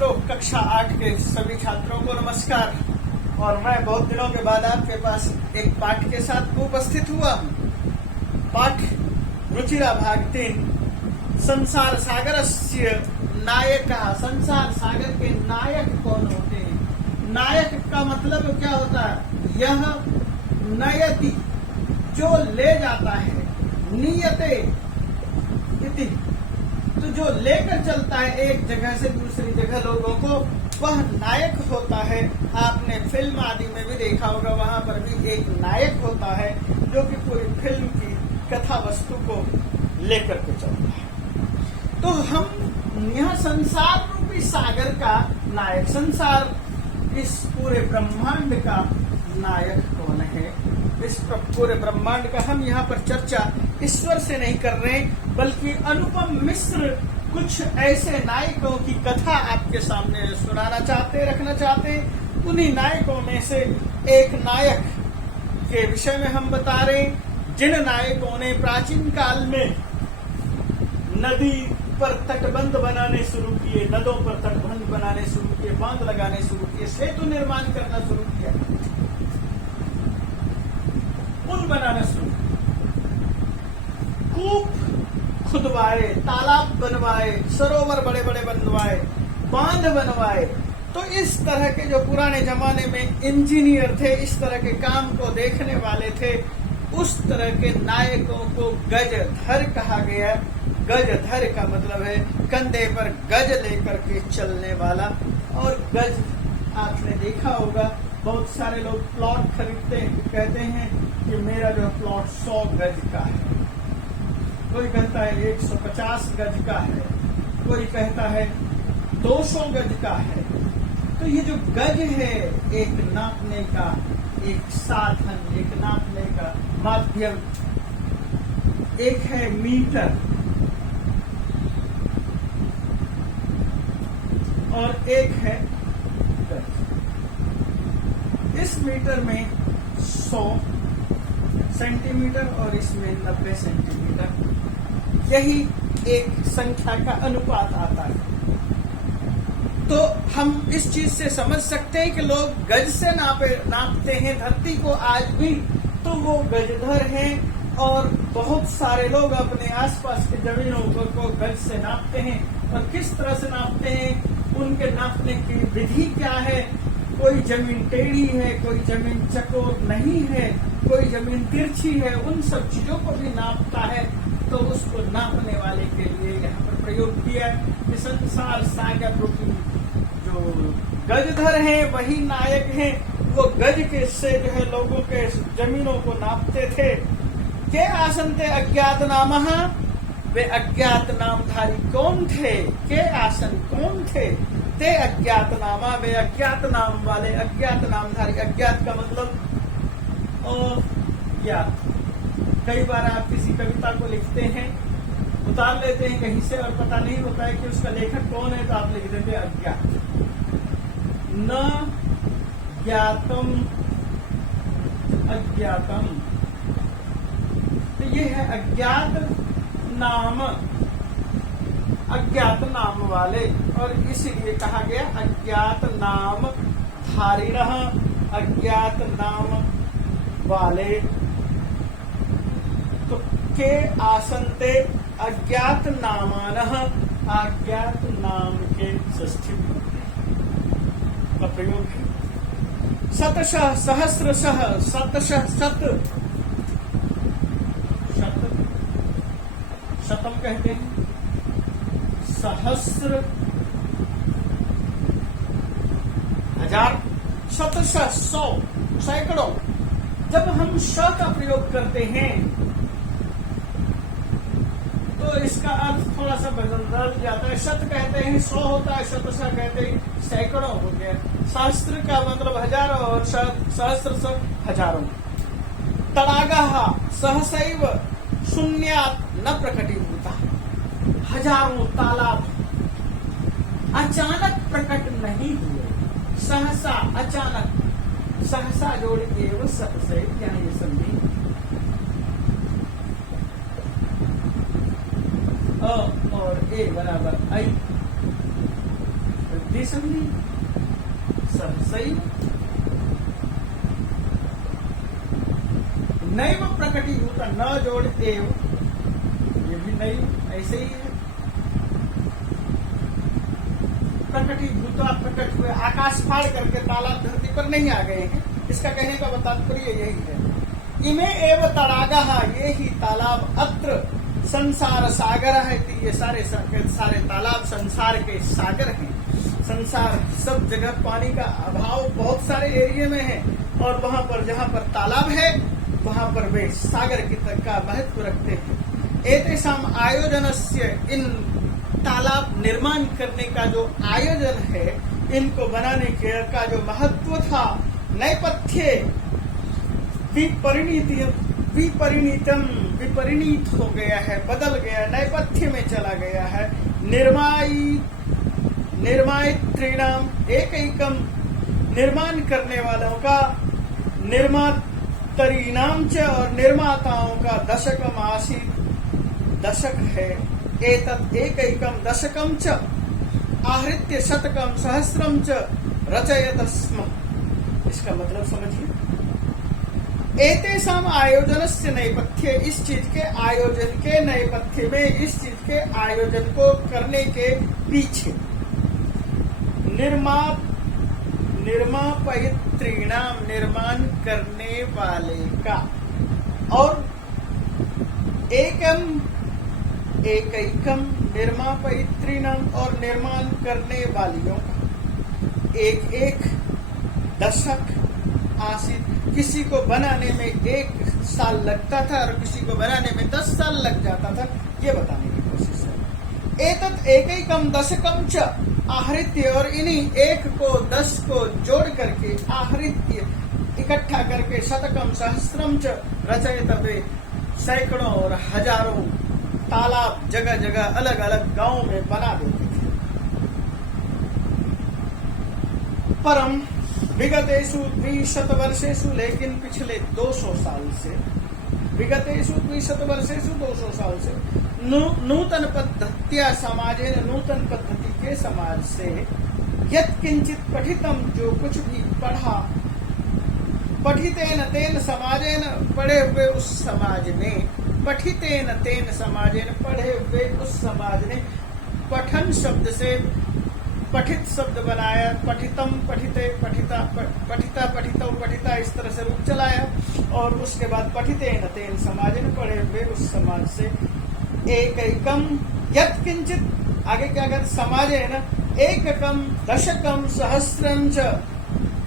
छात्रों, कक्षा 8 के सभी छात्रों को नमस्कार। और मैं बहुत दिनों के बाद आपके पास एक पाठ के साथ उपस्थित हुआ हूँ। पाठ रुचिरा भाग 3, संसार सागरस्य नायका। संसार सागर के नायक कौन होते हैं? नायक का मतलब क्या होता है? यह नयति, जो ले जाता है, नियते इति, तो जो लेकर चलता है एक जगह से दूसरी जगह लोगों को, वह नायक होता है। आपने फिल्म आदि में भी देखा होगा, वहां पर भी एक नायक होता है जो कि पूरी फिल्म की कथा वस्तु को लेकर के चलता है। तो हम यहाँ संसार रूपी सागर का नायक, संसार इस पूरे ब्रह्मांड का नायक कौन है? इस पूरे ब्रह्मांड का हम यहाँ पर चर्चा ईश्वर से नहीं कर रहे, बल्कि अनुपम मिश्र कुछ ऐसे नायकों की कथा आपके सामने सुनाना चाहते, रखना चाहते। उन्हीं नायकों में से एक नायक के विषय में हम बता रहे, जिन नायकों ने प्राचीन काल में नदी पर तटबंध बनाने शुरू किए, नदों पर तटबंध बनाने शुरू किए, बांध लगाने शुरू किए, सेतु निर्माण करना शुरू किया, पुल बनाना शुरू, कूप खुदवाए, तालाब बनवाए, सरोवर बड़े बड़े बनवाए, बांध बनवाए। तो इस तरह के जो पुराने जमाने में इंजीनियर थे, इस तरह के काम को देखने वाले थे, उस तरह के नायकों को गजधर कहा गया। गजधर का मतलब है कंधे पर गज लेकर के चलने वाला। और गज आपने देखा होगा, बहुत सारे लोग प्लॉट खरीदते हैं, कहते हैं कि मेरा जो प्लॉट 100 गज का है, कोई कहता है 150 गज का है, कोई कहता है 200 गज का है। तो ये जो गज है, एक नापने का एक साधन, एक नापने का माध्यम। एक है मीटर और एक है गज। इस मीटर में 100 सेंटीमीटर और इसमें 90 सेंटीमीटर, यही एक संख्या का अनुपात आता है। तो हम इस चीज से समझ सकते हैं कि लोग गज से नापते हैं धरती को आज भी, तो वो गजधर हैं। और बहुत सारे लोग अपने आसपास के जमीनों को गज से नापते हैं। और किस तरह से नापते हैं, उनके नापने की विधि क्या है? कोई जमीन टेढ़ी है, कोई जमीन चकोर नहीं है, कोई जमीन तिरछी है, उन सब चीजों को भी नापता है। तो उसको नापने वाले के लिए यहाँ पर प्रयोग किया है कि संसार सागर रूपी जो गजधर हैं, वही नायक हैं। वो गज के से जो है लोगों के जमीनों को नापते थे। के आसन थे अज्ञात नाम, वे अज्ञात नामधारी कौन थे? के आसन कौन थे? ते अज्ञात नामा, वे अज्ञात नाम वाले, अज्ञात नामधारी। अज्ञात का मतलब अज्ञात। कई बार आप किसी कविता को लिखते हैं, उतार लेते हैं कहीं से और पता नहीं होता है कि उसका लेखक कौन है, तो आप लिख देते हैं अज्ञात। न ज्ञातम अज्ञातम, तो ये है अज्ञात नाम, अज्ञात नाम वाले। और इसीलिए कहा गया अज्ञात नाम धारिणः, अज्ञात नाम वाले। तो के आसन्ते अज्ञात नामानः, अज्ञात नाम के षष्ठी का प्रयोग है। शतशः सहस्रशः, शतशः शत, शतम कहते हैं, सहस्र हजार, शतशः 100 सैकड़ों। जब हम श का प्रयोग करते हैं तो इसका अर्थ थोड़ा सा बदल जाता है। शत कहते हैं 100 होता है, शतशः कहते हैं सैकड़ों हो गया। सहस्त्र का मतलब हजारों और सहस्र हजारों। तड़ागः सहसैव शून्यात् न प्रकटीभूता, हजारों तालाब अचानक प्रकट नहीं हुए। सहसा अचानक, सहसा जोड़ एवं सहसैव, यहाँ ये संधि अ और ए बराबर आई, दिशन्ति सहसैव नैव प्रकटीभूत, न जोड़ एव, ये भी नैव ऐसे ही है। प्रकटीभूत, प्रकट हुए, आकाश फाड़ करके तालाब धरती पर नहीं आ गए हैं। इसका कहने का तात्पर्य यही है। इमे एव तड़ागा, ये ही तालाब, अत्र संसार सागर है। ये सारे तालाब संसार के सागर हैं। संसार सब जगह पानी का अभाव बहुत सारे एरिया में है, और वहां पर जहां पर तालाब है वहां पर वे सागर की तक का महत्व रखते हैं। एतेषाम आयोजनस्य, इन तालाब निर्माण करने का जो आयोजन है, इनको बनाने का जो महत्व था, नैपथ्य विपरिणीत हो गया है, बदल गया, नैपथ्य में चला गया है। निर्मायत्रीणाम एकैकम, निर्माण करने वालों का, निर्मातरीणाम च, और निर्माताओं का दशकम आसीत, दशक है। एतत् एकैकम दशकम च आहृत्य शतकम सहस्रम च रचयत स्म। इसका मतलब समझिए। एतेषाम आयोजनस्य नैपथ्य, इस चीज के आयोजन के नैपथ्य में, इस चीज के आयोजन को करने के पीछे, निर्मापयित्रीणाम, निर्माण करने वाले का, और एकैकम निर्मापयित्रीणाम, और निर्माण करने वालियों का, एक एक दशक आसित, किसी को बनाने में 1 साल लगता था और किसी को बनाने में 10 साल लग जाता था, ये बताने की कोशिश है। एतत् एकैकम दशकम च आहृत्य, और इन्हीं 1 को 10 को जोड़ करके, आहृत्य इकट्ठा करके, शतकम सहस्रम च रचयत, वे सैकड़ों और हजारों तालाब जगह जगह अलग अलग गांवों में बना देते थे। परम विगतेषु 200 वर्षेषु, लेकिन पिछले 200 साल से, विगतेषु 200 वर्षेषु 200 साल से, नूतन पद्धत्या समाजेन, नूतन पद्धति के समाज से, यत्किंचित पठितम, जो कुछ भी पढ़ा, पठितेन तेन समाजेन, पढ़े हुए उस समाज ने, पठितेन तेन समाजेन, पढ़े हुए उस समाज ने, पठन शब्द से पठित शब्द बनाया, पठितम, पठिते, पठिता, पठिता, पठितौ, पठिता, इस तरह से रूप चलाया, और उसके बाद पठितेन तेन समाजेन, पढ़े हुए उस समाज से, एकैकम यत्किंचित, आगे क्या कहते, समाजेन एककम दशकम सहस्रम च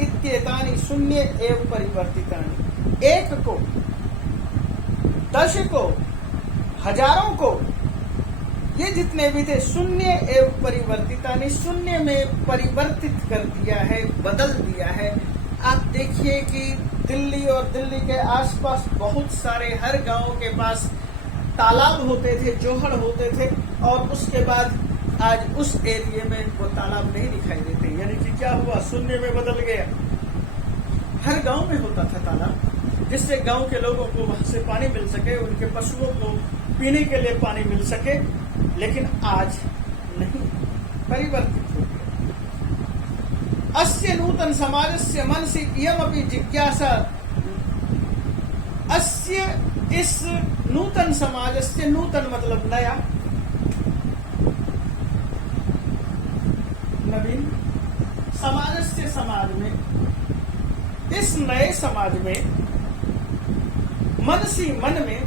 इत्येतानि शून्य एव परिवर्तितानि, 1 को, 10 को, हजारों को, ये जितने भी थे, शून्य एवं परिवर्तितानि, शून्य में परिवर्तित कर दिया है, बदल दिया है। आप देखिए कि दिल्ली और दिल्ली के आसपास बहुत सारे, हर गांव के पास तालाब होते थे, जोहड़ होते थे, और उसके बाद आज उस एरिया में वो तालाब नहीं दिखाई देते। यानी कि क्या हुआ, शून्य में बदल गया। हर गांव में होता था तालाब, जिससे गांव के लोगों को वहां से पानी मिल सके, उनके पशुओं को पीने के लिए पानी मिल सके, लेकिन आज नहीं, परिवर्तित हो गया। अस्य नूतन समाजस्य मनसि इयमपि जिज्ञासा, अस्य, इस नूतन समाजस्य, नूतन मतलब नया, नवीन, समाजस्य समाज में, इस नए समाज में, मनसी मन में,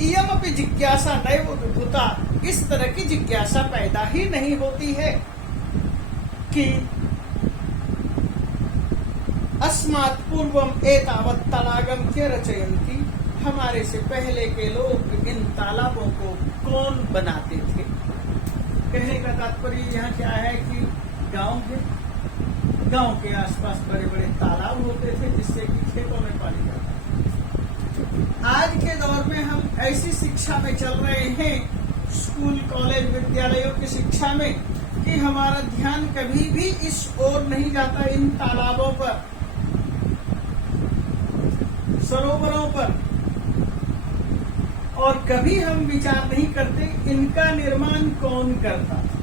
इयमपि जिज्ञासा नैव विभूता, इस तरह की जिज्ञासा पैदा ही नहीं होती है कि अस्मात् पूर्वम एतावत् तडागम के रचयन्ति, हमारे से पहले के लोग इन तालाबों को कौन बनाते थे। कहने का तात्पर्य यहाँ क्या है कि गांव है, गांव के आसपास बड़े बड़े तालाब होते थे, जिससे कि खेतों में पानी जाता था। आज के दौर में हम ऐसी शिक्षा में चल रहे हैं, स्कूल, कॉलेज, विद्यालयों की शिक्षा में, कि हमारा ध्यान कभी भी इस ओर नहीं जाता, इन तालाबों पर, सरोवरों पर, और कभी हम विचार नहीं करते इनका निर्माण कौन करता था।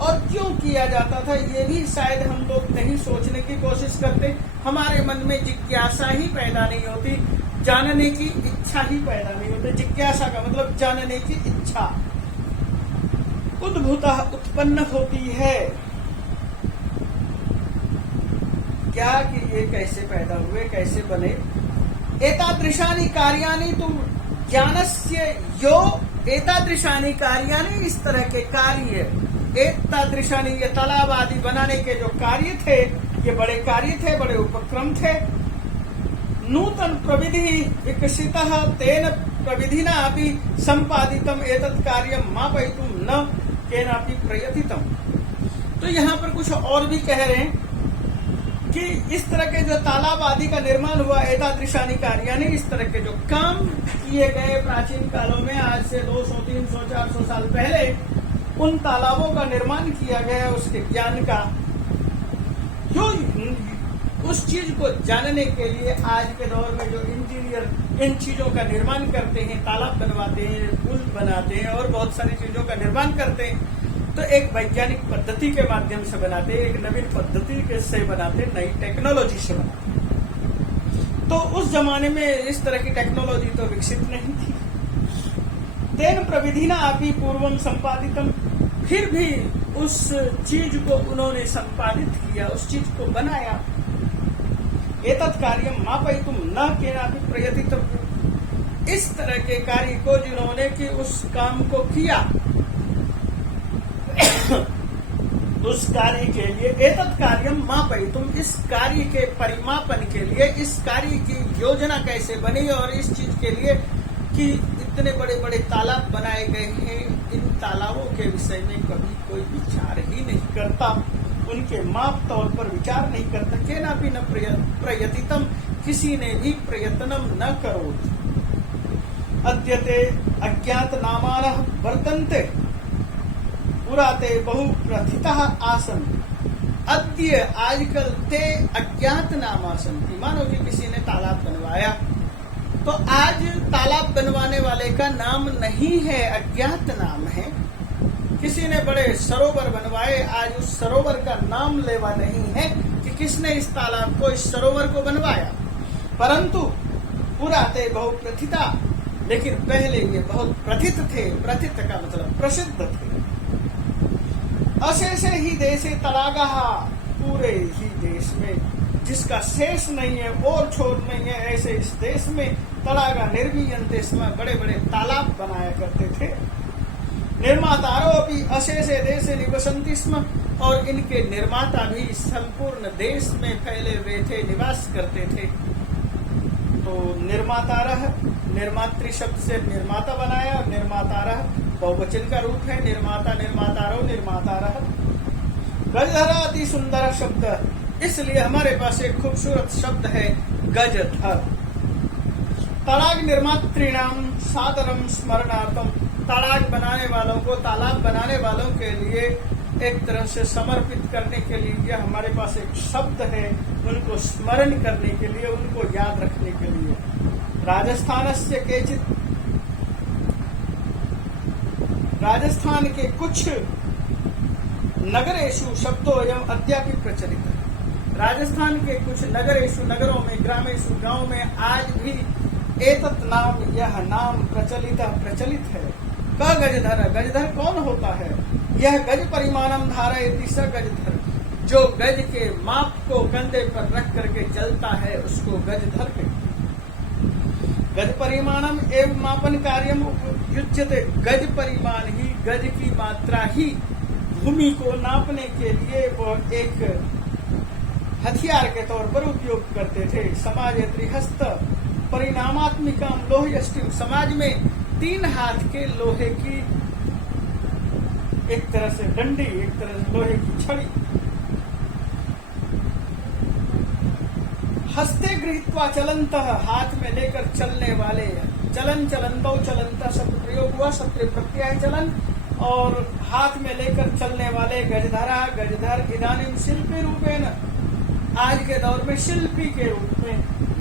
और क्यों किया जाता था, ये भी शायद हम लोग नहीं सोचने की कोशिश करते। हमारे मन में जिज्ञासा ही पैदा नहीं होती, जानने की इच्छा ही पैदा नहीं होती। जिज्ञासा का मतलब जानने की इच्छा उद्भूतः उत्पन्न होती है। क्या कि ये कैसे पैदा हुए, कैसे बने। एतादृशानि कार्याणि तु ज्ञानस्य यो एतादृशानि कार्याणि, इस तरह के कार्य, एतादृशानि ये तालाब आदि बनाने के जो कार्य थे, ये बड़े कार्य थे, बड़े उपक्रम थे। नूतन प्रविधि विकसितः तेन प्रविधिना अपि संपादितम एतत् कार्यम मापयितुं न केनापि प्रयतितम। तो यहाँ पर कुछ और भी कह रहे हैं कि इस तरह के जो तालाब आदि का निर्माण हुआ, एतादृशानि कार्याणि, इस तरह के जो काम किए गए प्राचीन कालों में, आज से 200, 300, 400 साल पहले उन तालाबों का निर्माण किया गया, उसके ज्ञान का, जो उस चीज को जानने के लिए आज के दौर में जो इंजीनियर इन चीजों का निर्माण करते हैं, तालाब बनवाते हैं, पुल बनाते हैं और बहुत सारी चीजों का निर्माण करते हैं, तो एक वैज्ञानिक पद्धति के माध्यम से बनाते हैं, एक नवीन पद्धति के से बनाते हैं, नई टेक्नोलॉजी से बनाते हैं। तो उस जमाने में इस तरह की टेक्नोलॉजी तो विकसित नहीं थी। तेन प्रविधिना अपि पूर्वम संपादितम, फिर भी उस चीज को उन्होंने संपादित किया, उस चीज को बनाया। एतत् कार्यम मापयितुं न केनापि प्रयतितव्यम्, इस तरह के कार्य को जिन्होंने कि उस काम को किया, उस कार्य के लिए एतत् कार्यम मापयितुम, इस कार्य के परिमापन के लिए, इस कार्य की योजना कैसे बनी और इस चीज के लिए कि इतने बड़े बड़े तालाब बनाए गए हैं, इन तालाबों के विषय में कभी कोई विचार ही नहीं करता, उनके माप तौर पर विचार नहीं करता। केनापि न प्रयतितम, किसी ने भी प्रयत्नम न करो। अद्यते अज्ञात नामानः वर्तन्ते पुरा ते बहु प्रथितः आसन। अद्य आजकल ते अज्ञात नाम आसन, मानो कि किसी ने तालाब बनवाया, तो आज तालाब बनवाने वाले का नाम नहीं है, अज्ञात नाम है। किसी ने बड़े सरोवर बनवाए, आज उस सरोवर का नाम लेवा नहीं है कि किसने इस तालाब को, इस सरोवर को बनवाया। परंतु पुराते बहु प्रथिता, लेकिन पहले ये बहुत प्रथित थे। प्रथित का मतलब प्रसिद्ध थे। अशेषे ही देशे तड़ागा, पूरे ही देश में जिसका शेष नहीं है और छोर नहीं है, ऐसे इस देश में तड़ागा निर्मीयन्ते स्म, बड़े बड़े तालाब बनाया करते थे। निर्मातारो अपि अशेषे देशे निवसन्ति स्म, और इनके निर्माता भी संपूर्ण देश में फैले हुए थे, निवास करते थे। तो निर्मातारः, निर्मातृ शब्द से निर्माता बनाया, और निर्मातारः बहुवचन का रूप है, निर्माता, निर्मातारो, निर्मातारः। गजधर अति सुंदर शब्द, इसलिए हमारे पास एक खूबसूरत शब्द है गजधर। तड़ाग निर्मातृणाम सादरम स्मरणार्थम, तड़ाग बनाने वालों को, तालाब बनाने वालों के लिए एक तरह से समर्पित करने के लिए हमारे पास एक शब्द है, उनको स्मरण करने के लिए, उनको याद रखने के लिए। राजस्थानस्य केचित्, राजस्थान के कुछ नगरेषु शब्दोऽयम् अद्यापि प्रचलित है। राजस्थान के कुछ नगरेषु, नगरों में, ग्रामेषु, गांव में आज भी एतत् नाम, यह नाम प्रचलित है। क गजधर, गजधर कौन होता है? यह गज परिमाणम धारयति स गजधर, जो गज के माप को कंधे पर रख करके चलता है उसको गजधर कहते हैं। गज परिमाणम एवं मापन कार्यम उपयुज्यते, गज परिमाण ही, गज की मात्रा ही भूमि को नापने के लिए वो एक हथियार के तौर पर उपयोग करते थे। समाज त्रिहस्त परिणामात्मिकाम लोह यष्टिम, समाज में 3 हाथ के लोहे की एक तरह से डंडी, एक तरह से लोहे की छड़ी। हस्ते गृहीत्वा चलंतः, हाथ में लेकर चलने वाले, चलन चलंतो चलंता शब्द प्रयोग हुआ, शब्द प्रत्यय चलन, और हाथ में लेकर चलने वाले गजधरा, गजधर। इदानीम शिल्पी रूपेण, आज के दौर में शिल्पी के रूप में,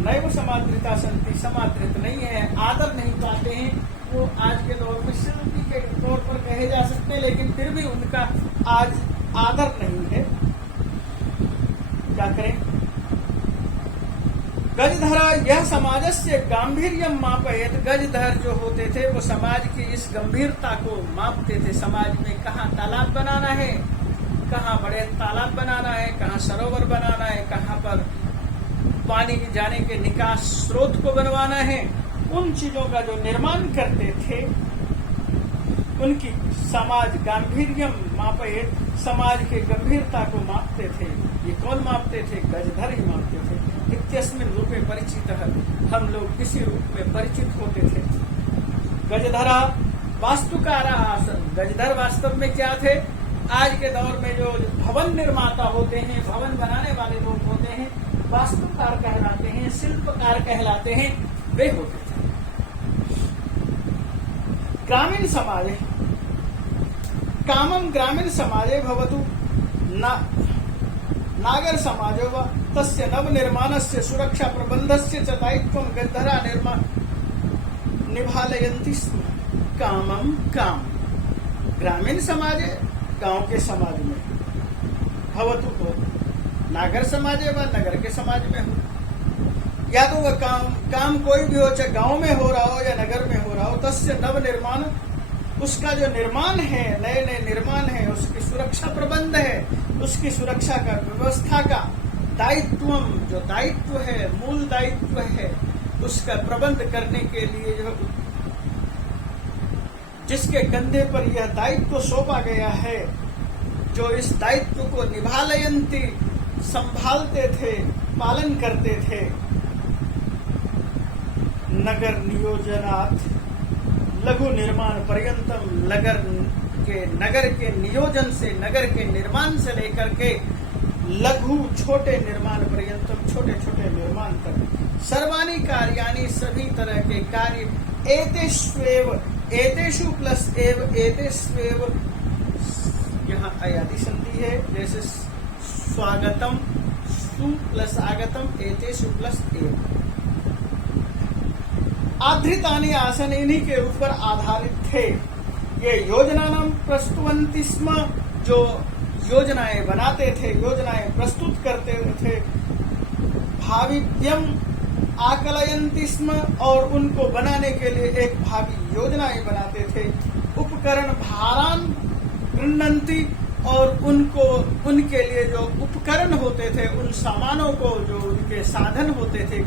नैव समादृता संति, समादृत नहीं है, आदर नहीं पाते हैं, वो आज के दौर में शिल्पी के तौर पर कहे जा सकते हैं, लेकिन फिर भी उनका आज आदर नहीं है। क्या करें? गजधर यह समाजस्य गांभीर्यम मापयेत। गजधर जो होते थे वो समाज की इस गंभीरता को मापते थे। समाज में कहाँ तालाब बनाना है, कहाँ बड़े तालाब बनाना है, कहाँ सरोवर बनाना है, कहाँ पर पानी जाने के निकास स्रोत को बनवाना है, उन चीजों का जो निर्माण करते थे, उनकी समाज गांभीर्यम मापयेत, समाज के गंभीरता को मापते थे। ये कौन मापते थे? गजधर ही मापते थे। इत्यस्मिन् रूपे परिचितः, हम लोग इसी रूप में परिचित होते थे। गजधरा वास्तुकारा आसन। गजधर वास्तव में क्या थे? आज के दौर में जो भवन निर्माता होते हैं, भवन बनाने वाले लोग होते हैं, वास्तुकार कहलाते हैं, शिल्पकार कहलाते हैं, वे होते थे। ग्रामीण समाजे कामं ग्रामीण समाजे भवतु नागर समाजो व तस्य नव निर्माणस्य सुरक्षा प्रबंधस्य च दायित्वं गजधरा निभालयन्ति स्म। कामं काम ग्रामीण समाजे, गांव के समाज में, भवतु हो नागर समाजे व नगर के समाज में हो, या तो वह काम कोई भी हो, चाहे गांव में हो रहा हो या नगर में हो रहा हो, तस्य नव निर्माण, उसका जो निर्माण है, नए नए निर्माण है, उसकी सुरक्षा प्रबंध है, उसकी सुरक्षा का व्यवस्था का दायित्वम, जो दायित्व है, मूल दायित्व है, उसका प्रबंध करने के लिए जो जिसके कंधे पर यह दायित्व सौंपा गया है, जो इस दायित्व को निभालयन्ति, संभालते थे, पालन करते थे। नगर नियोजनात् लघु निर्माण पर्यंतम, नगर के नियोजन से, नगर के निर्माण से लेकर के लघु छोटे निर्माण पर्यंतम, छोटे छोटे निर्माण तक सर्वाणि कार्याणि, सभी तरह के कार्य, एतेष्वेव, एतेषु प्लस एव, एतेष्वेव, यहाँ अयादि संधि है, जैसे स्वागतम, सु प्लस आगतम, एतेषु प्लस एव। आधृतानि आसन, इन्हीं के ऊपर आधारित थे। ये योजना नाम प्रस्तुवन्ति स्म, जो योजनाएं बनाते थे, योजनाएं प्रस्तुत करते थे। भाविव्यम आकलयन्ति स्म, और उनको बनाने के लिए एक भावी योजनाएं बनाते थे। उपकरण भारान गृह्णन्ति, और उनको, उनके लिए जो उपकरण होते थे, उन सामानों को, जो उनके साधन होते थे,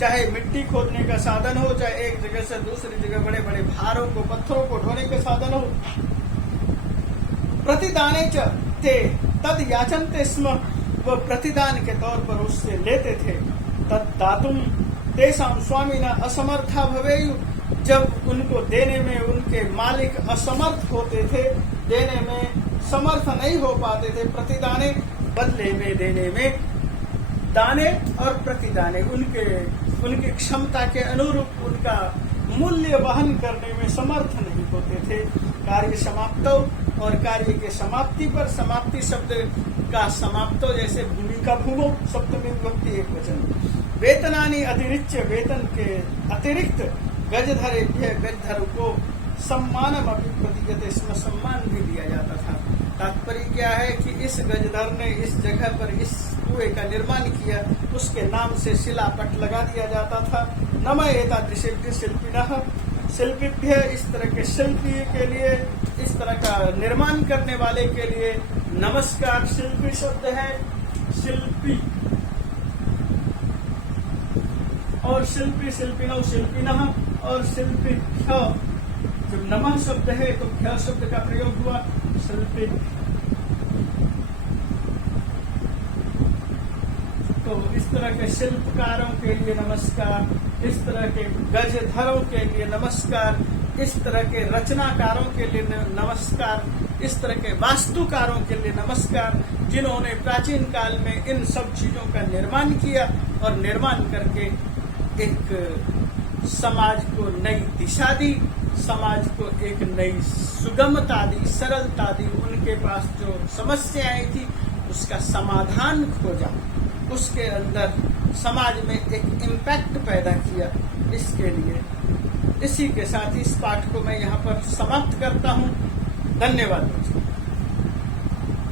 चाहे मिट्टी खोदने का साधन हो, चाहे एक जगह से दूसरी जगह बड़े बड़े भारों को, पत्थरों को ढोने का साधन हो, प्रतिदाने च ते तद याचन्ते स्म, वो प्रतिदान के तौर पर उससे लेते थे। तद दातुम तेषां स्वामिना असमर्था भवेयु, जब उनको देने में उनके मालिक असमर्थ होते थे, देने में समर्थ नहीं हो पाते थे, प्रतिदाने, बदले में देने में, दाने और प्रतिदाने, उनकी क्षमता के अनुरूप उनका मूल्य वहन करने में समर्थ नहीं होते थे। कार्य समाप्तो, और कार्य के समाप्ति पर, समाप्ति शब्द का समाप्तो, जैसे भूमिका भूमो, सप्तमी विभक्ति एक वचन। वेतनानि अतिरिच्य, वेतन के अतिरिक्त गजधरेभ्य, गजधर को सम्मानम अपि प्रदीयते, इसमें सम्मान भी दिया जाता था। तात्पर्य क्या है कि इस गजधर ने इस जगह पर इस कुएं का निर्माण किया, उसके नाम से शिलापट लगा दिया जाता था। नमः एतादृशेभ्यः शिल्पिनः, शिल्पीभ्य, इस तरह के शिल्पी के लिए, इस तरह का निर्माण करने वाले के लिए नमस्कार। शिल्पी शब्द है शिल्पी, और शिल्पी, शिल्पिनौ, शिल्पिनः, और शिल्पीभ्य, जब नमः शब्द है तो भ्य शब्द का प्रयोग हुआ, शिल्पी। तो इस तरह के शिल्पकारों के लिए नमस्कार, इस तरह के गजधरों के लिए नमस्कार, इस तरह के रचनाकारों के लिए नमस्कार, इस तरह के वास्तुकारों के लिए नमस्कार, जिन्होंने प्राचीन काल में इन सब चीजों का निर्माण किया और निर्माण करके एक समाज को नई दिशा दी, समाज को एक नई सुगमता दी, सरलता दी। उनके पास जो समस्याएं थी उसका समाधान खोजा, उसके अंदर समाज में एक इम्पैक्ट पैदा किया। इसके लिए इसी के साथ इस पाठ को मैं यहाँ पर समाप्त करता हूँ। धन्यवाद।